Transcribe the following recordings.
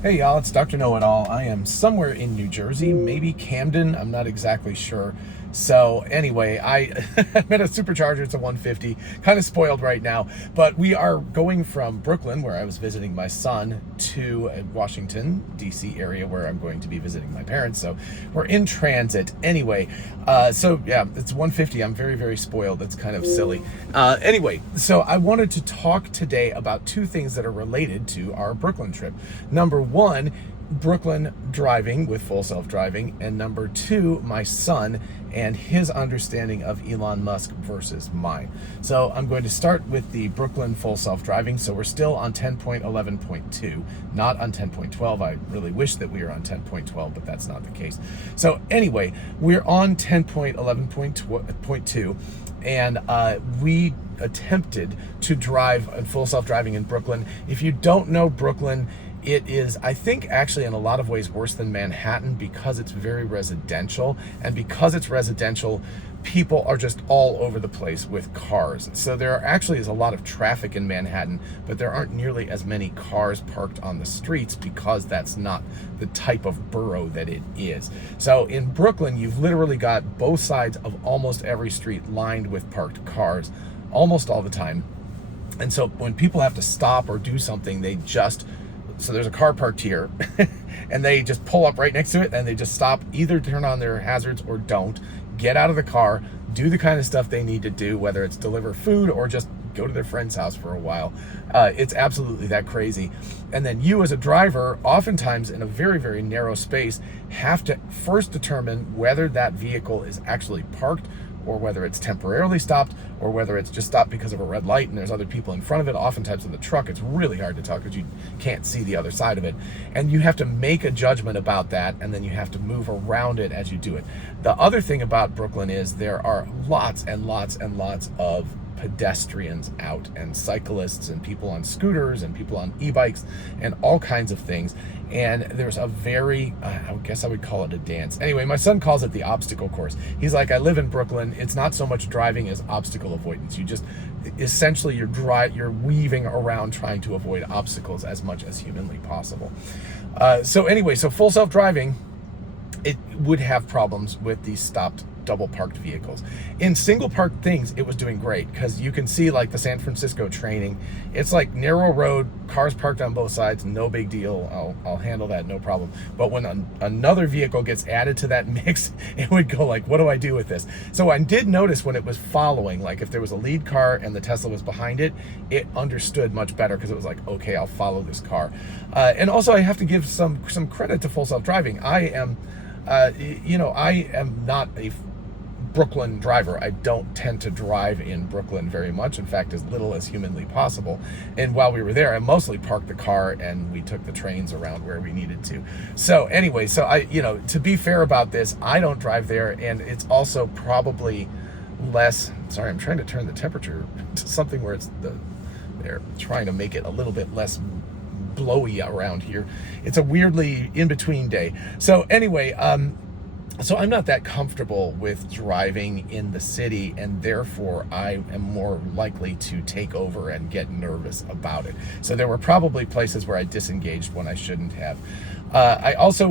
Hey y'all, it's Dr. Know-It-All. I am somewhere in New Jersey, maybe Camden, I'm not exactly sure. So anyway, I'm at a supercharger, it's a 150, kind of spoiled right now, but we are going from Brooklyn, where I was visiting my son, to Washington, D.C. area, where I'm going to be visiting my parents, so we're in transit. Anyway, so yeah, it's 150, I'm very, very spoiled, it's kind of silly. Anyway, so I wanted to talk today about two things that are related to our Brooklyn trip. Number one, Brooklyn driving with full self-driving, and number two, my son and his understanding of Elon Musk versus mine. So I'm going to start with the Brooklyn full self-driving. So we're still on 10.11.2, not on 10.12. I really wish that we were on 10.12, but that's not the case. So anyway, we're on 10.11.2, and we attempted to drive full self-driving in Brooklyn. If you don't know Brooklyn, it is, I think, actually in a lot of ways worse than Manhattan because it's very residential, and because it's residential, people are just all over the place with cars. So there actually is a lot of traffic in Manhattan, but there aren't nearly as many cars parked on the streets because that's not the type of borough that it is. So in Brooklyn, you've literally got both sides of almost every street lined with parked cars almost all the time. And so when people have to stop or do something, so there's a car parked here and they just pull up right next to it and they just stop, either turn on their hazards or don't, get out of the car, do the kind of stuff they need to do, whether it's deliver food or just go to their friend's house for a while. It's absolutely that crazy. And then you as a driver, oftentimes in a very, very narrow space, have to first determine whether that vehicle is actually parked or whether it's temporarily stopped, or whether it's just stopped because of a red light and there's other people in front of it. Oftentimes with a truck, it's really hard to tell because you can't see the other side of it. And you have to make a judgment about that, and then you have to move around it as you do it. The other thing about Brooklyn is there are lots and lots and lots of pedestrians out, and cyclists and people on scooters and people on e-bikes and all kinds of things. And there's a very, I guess I would call it a dance. Anyway, my son calls it the obstacle course. He's like, I live in Brooklyn. It's not so much driving as obstacle avoidance. You just, essentially you're weaving around trying to avoid obstacles as much as humanly possible. So anyway, so full self-driving, it would have problems with these stopped double parked vehicles. In single parked things, it was doing great because you can see like the San Francisco training. It's like narrow road, cars parked on both sides, no big deal. I'll handle that, no problem. But when another vehicle gets added to that mix, it would go like, what do I do with this? So I did notice when it was following, like if there was a lead car and the Tesla was behind it, it understood much better because it was like, okay, I'll follow this car. And also I have to give some credit to full self-driving. I am not a Brooklyn driver. I don't tend to drive in Brooklyn very much. In fact, as little as humanly possible. And while we were there, I mostly parked the car and we took the trains around where we needed to. So anyway, to be fair about this, I don't drive there, and it's also probably less, sorry, I'm trying to turn the temperature to something where they're trying to make it a little bit less blowy around here. It's a weirdly in-between day. So anyway, so I'm not that comfortable with driving in the city, and therefore I am more likely to take over and get nervous about it. So there were probably places where I disengaged when I shouldn't have.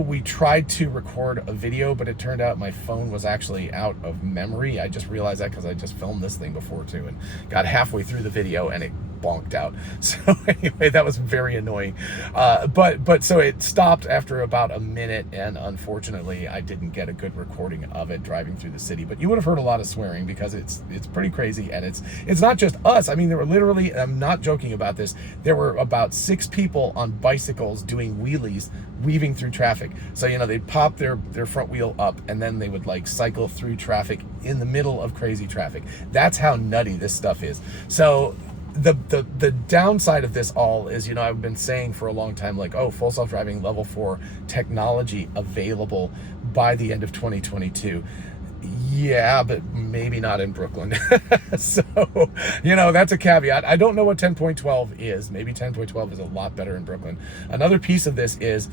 We tried to record a video, but it turned out my phone was actually out of memory. I just realized that because I just filmed this thing before too, and got halfway through the video and it bonked out. So anyway, that was very annoying. But so it stopped after about a minute, and unfortunately I didn't get a good recording of it driving through the city. But you would have heard a lot of swearing because it's pretty crazy, and it's not just us. I mean, there were literally, I'm not joking about this, there were about 6 people on bicycles doing wheelies, weaving through traffic. So they'd pop their front wheel up, and then they would like cycle through traffic in the middle of crazy traffic. That's how nutty this stuff is. So the downside of this all is, I've been saying for a long time, like, oh, full self-driving level 4 technology available by the end of 2022. Yeah, but maybe not in Brooklyn. So, that's a caveat. I don't know what 10.12 is. Maybe 10.12 is a lot better in Brooklyn. Another piece of this is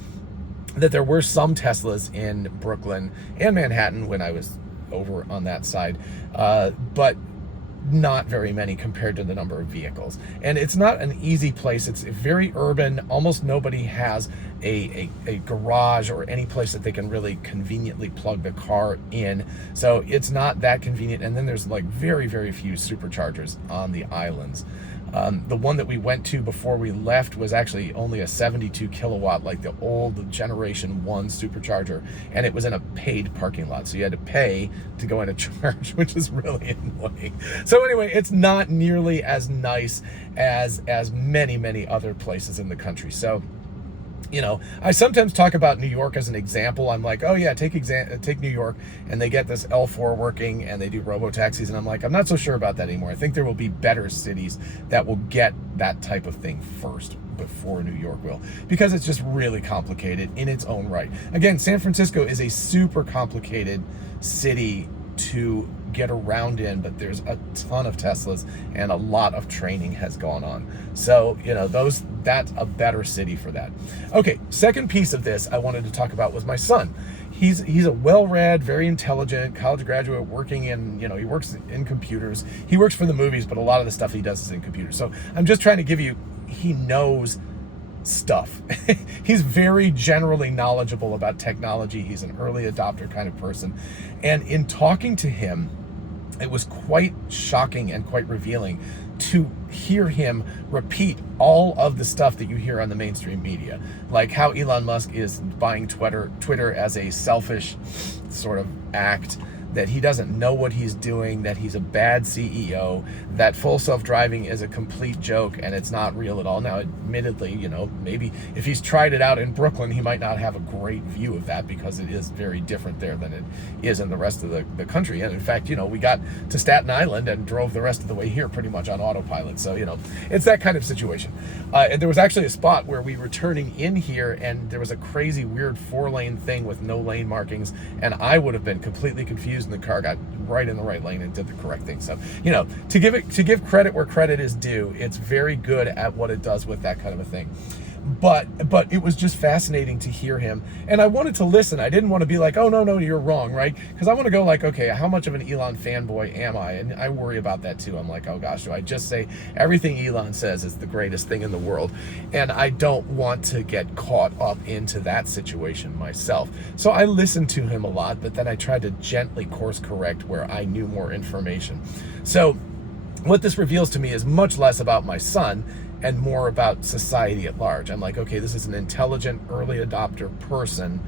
that there were some Teslas in Brooklyn and Manhattan when I was over on that side. But not very many compared to the number of vehicles. And it's not an easy place. It's very urban. Almost nobody has a garage or any place that they can really conveniently plug the car in. So it's not that convenient. And then there's like very, very few superchargers on the islands. The one that we went to before we left was actually only a 72 kilowatt, like the old Generation 1 supercharger, and it was in a paid parking lot. So you had to pay to go in a charge, which is really annoying. So anyway, it's not nearly as nice as many, many other places in the country. So, you know, I sometimes talk about New York as an example. I'm like, oh yeah, take New York, and they get this L4 working, and they do robo-taxis, and I'm like, I'm not so sure about that anymore. I think there will be better cities that will get that type of thing first before New York will, because it's just really complicated in its own right. Again, San Francisco is a super complicated city to get around in, but there's a ton of Teslas and a lot of training has gone on. So, you know, that's a better city for that. Okay, second piece of this I wanted to talk about was my son. He's a well-read, very intelligent college graduate working in, you know, he works in computers. He works for the movies, but a lot of the stuff he does is in computers. So I'm just trying to give you, he knows stuff. He's very generally knowledgeable about technology. He's an early adopter kind of person. And in talking to him, it was quite shocking and quite revealing to hear him repeat all of the stuff that you hear on the mainstream media, like how Elon Musk is buying Twitter as a selfish sort of act, that he doesn't know what he's doing, that he's a bad CEO, that full self-driving is a complete joke and it's not real at all. Now, admittedly, you know, maybe if he's tried it out in Brooklyn, he might not have a great view of that because it is very different there than it is in the rest of the country. And in fact, you know, we got to Staten Island and drove the rest of the way here pretty much on autopilot. So, you know, it's that kind of situation. And there was actually a spot where we were turning in here and there was a crazy weird 4-lane thing with no lane markings, and I would have been completely confused, and the car got right in the right lane and did the correct thing. So, you know, to give credit where credit is due, it's very good at what it does with that kind of a thing. But it was just fascinating to hear him, and I wanted to listen. I didn't want to be like, oh no, you're wrong, right? Because I want to go like, okay, how much of an Elon fanboy am I? And I worry about that too. I'm like, oh gosh, do I just say everything Elon says is the greatest thing in the world? And I don't want to get caught up into that situation myself. So I listened to him a lot, but then I tried to gently course correct where I knew more information. So what this reveals to me is much less about my son and more about society at large. I'm like, okay, this is an intelligent early adopter person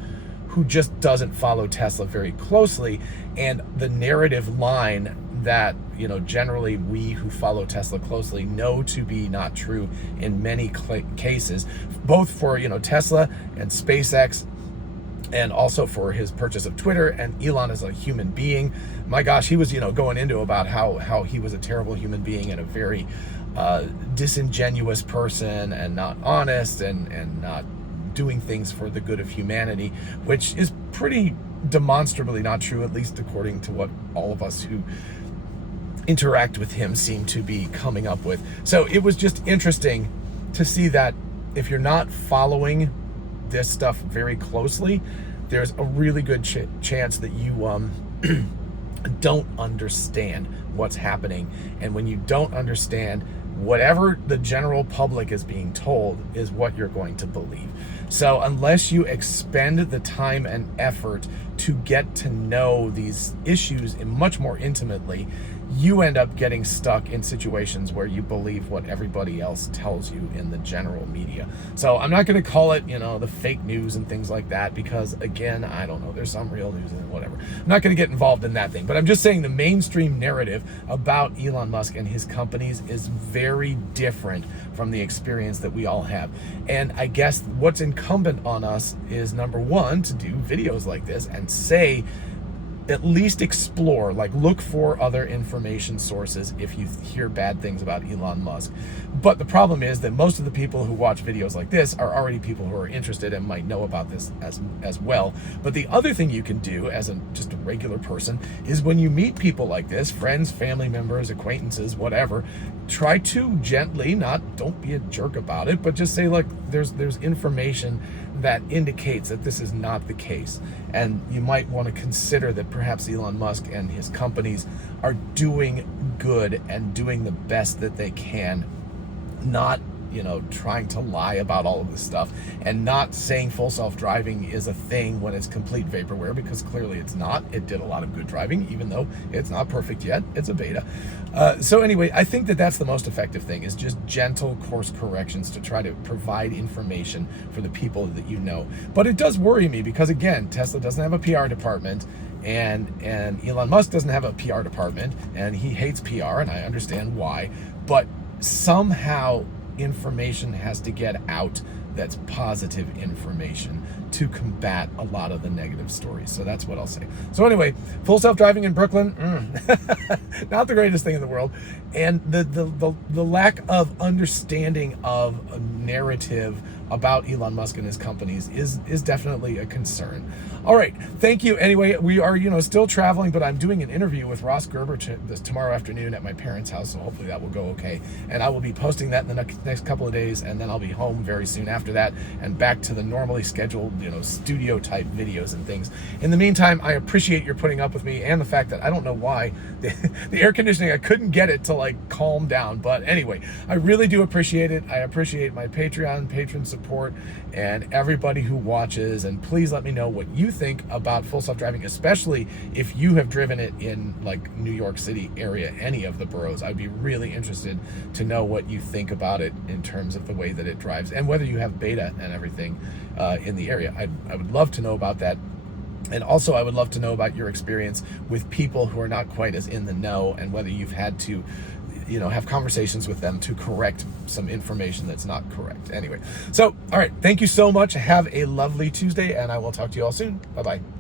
who just doesn't follow Tesla very closely, and the narrative line that, you know, generally we who follow Tesla closely know to be not true in many cases, both for, you know, Tesla and SpaceX, and also for his purchase of Twitter, and Elon as a human being. My gosh, he was, you know, going into about how he was a terrible human being and a very disingenuous person and not honest and not doing things for the good of humanity, which is pretty demonstrably not true, at least according to what all of us who interact with him seem to be coming up with. So it was just interesting to see that if you're not following this stuff very closely, there's a really good chance that you don't understand what's happening. And when you don't understand, whatever the general public is being told is what you're going to believe. So unless you expend the time and effort to get to know these issues much more intimately, you end up getting stuck in situations where you believe what everybody else tells you in the general media. So I'm not going to call it, you know, the fake news and things like that, because again, I don't know, there's some real news and whatever. I'm not going to get involved in that thing, but I'm just saying the mainstream narrative about Elon Musk and his companies is very different from the experience that we all have. And I guess what's incumbent on us is, number one, to do videos like this and say, at least explore, like look for other information sources if you hear bad things about Elon Musk. But the problem is that most of the people who watch videos like this are already people who are interested and might know about this as well. But the other thing you can do as just a regular person is, when you meet people like this, friends, family members, acquaintances, whatever, try to gently, don't be a jerk about it, but just say, look, there's information that indicates that this is not the case. And you might want to consider that perhaps Elon Musk and his companies are doing good and doing the best that they can, not trying to lie about all of this stuff, and not saying full self-driving is a thing when it's complete vaporware, because clearly it's not. It did a lot of good driving, even though it's not perfect yet. It's a beta. So anyway, I think that that's the most effective thing, is just gentle course corrections to try to provide information for the people that you know. But it does worry me because, again, Tesla doesn't have a PR department, and Elon Musk doesn't have a PR department, and he hates PR, and I understand why. But somehow information has to get out that's positive information to combat a lot of the negative stories. So that's what I'll say. So anyway, full self-driving in Brooklyn, not the greatest thing in the world. And the lack of understanding of a narrative about Elon Musk and his companies is definitely a concern. All right, thank you. Anyway, we are still traveling, but I'm doing an interview with Ross Gerber tomorrow afternoon at my parents' house, so hopefully that will go okay. And I will be posting that in the next couple of days, and then I'll be home very soon after that and back to the normally scheduled studio type videos and things. In the meantime, I appreciate your putting up with me, and the fact that I don't know why the air conditioning, I couldn't get it to like calm down. But anyway, I really do appreciate it. I appreciate my Patreon patron support and everybody who watches, and please let me know what you think about full self-driving, especially if you have driven it in like New York City area, any of the boroughs. I'd be really interested to know what you think about it in terms of the way that it drives, and whether you have beta and everything in the area. I would love to know about that. And also, I would love to know about your experience with people who are not quite as in the know, and whether you've had to have conversations with them to correct some information that's not correct. Anyway, so, all right, thank you so much. Have a lovely Tuesday, and I will talk to you all soon. Bye-bye.